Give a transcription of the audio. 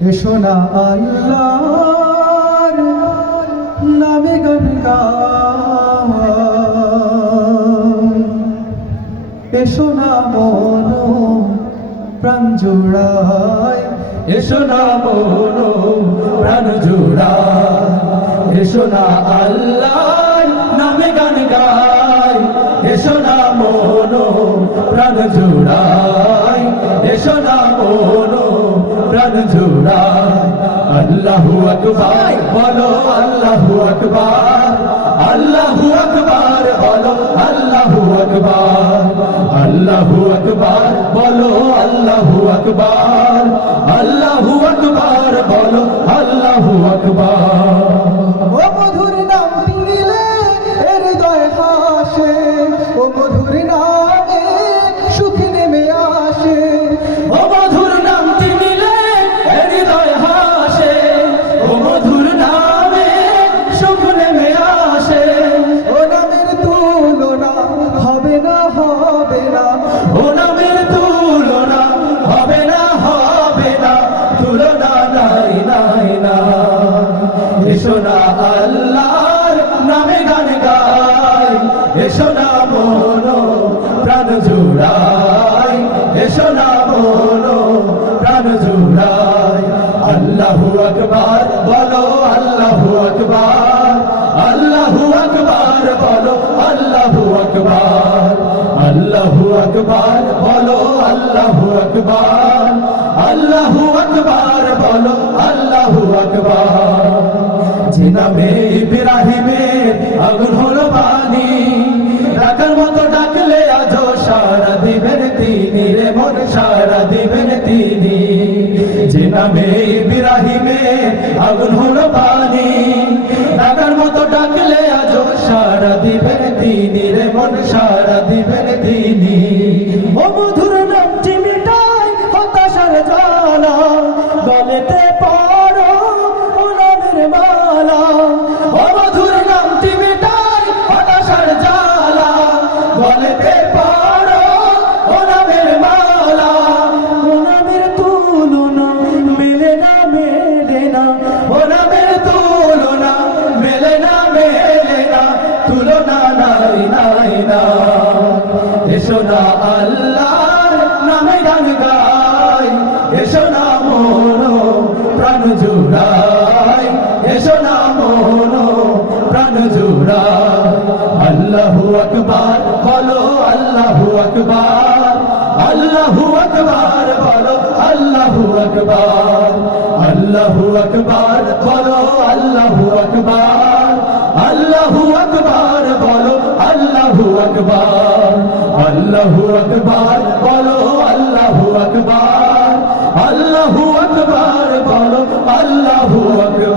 এসো না আল্লাহর নামে গান গাই, এসো না মন প্রাণ জোড়াই, এসো না মন প্রাণ জোড়াই, এসো না আল্লাহর নামে গান গাই, এসো না মন প্রাণ জোড়াই, এসো না মন প্রাণ জোড়াই। আল্লাহু আকবার বলো, আল্লাহু আকবার, আল্লাহু আকবার বলো, আল্লাহু আকবার, আল্লাহু আকবার বলো, আল্লাহু আকবার, আল্লাহু আকবার বলো, আল্লাহু আকবার। ও মধুর নামটি নিলে হৃদয় হাসে, ও মধুর নামে সুখ নেমে আসে, ও মধুর নামটি নিলে হৃদয় হাসে, ও মধুর নামে সুখ নেমে আসে। ও নামের তুলনা হবে না, হবে না, ও নামের তুলনা হবে না, হবে না, তুলনা নাই নাই না। এসো না আল্লাহর নামে গান গাই, এসো না মন প্রাণ জোড়াই, এসো না মন প্রাণ জোড়াই। আল্লাহু আকবার বলো, আল্লাহু আকবার, আল্লাহু আকবার বলো, আল্লাহু আকবার, আল্লাহু আকবার বলো, আল্লাহু আকবার, আল্লাহু আকবার বলো, আল্লাহু আকবার। যে নামে ইব্রাহিমের আগুন হলো পানি, ডাকার মতো ডাকলে আজও সারা দিবেন তিনি রে মন, সারা দিবেন তিনি। যে নামে ইব্রাহিমের আগুন হলো পানি, ডাকার মতো ডাকলে আজও সারা দিবেন তিনি রে মন, সারা দিবেন তিনি। ও মধুর নামটি মিটাই হতাশার জ্বালা, গলেতে পড়ো ও নামের মালা। ও মধুর নামটি মিটাই হতাশার জ্বালা, গলেতে পড়ো ও নামের মালা। ও নামের তুলনা মেলে না, মেলে না, ও নামের তুলনা মেলে না, মেলে না, তুলনা নাই নাই না। এসো না আল্লাহর নামে গান গাই, এসো না মন প্রাণ জোড়াই, এসো না মন প্রাণ জোড়াই। আল্লাহু আকবার বলো, আল্লাহু আকবার, আল্লাহু আকবার বলো, আল্লাহু আকবার, আল্লাহু আকবার বলো, আল্লাহু আকবার, আল্লাহু আকবার বলো, আল্লাহু আকবার, আল্লাহু আকবার বলো, আল্লাহু আকবার, আল্লাহু আকবার বলো, আল্লাহু আকবার।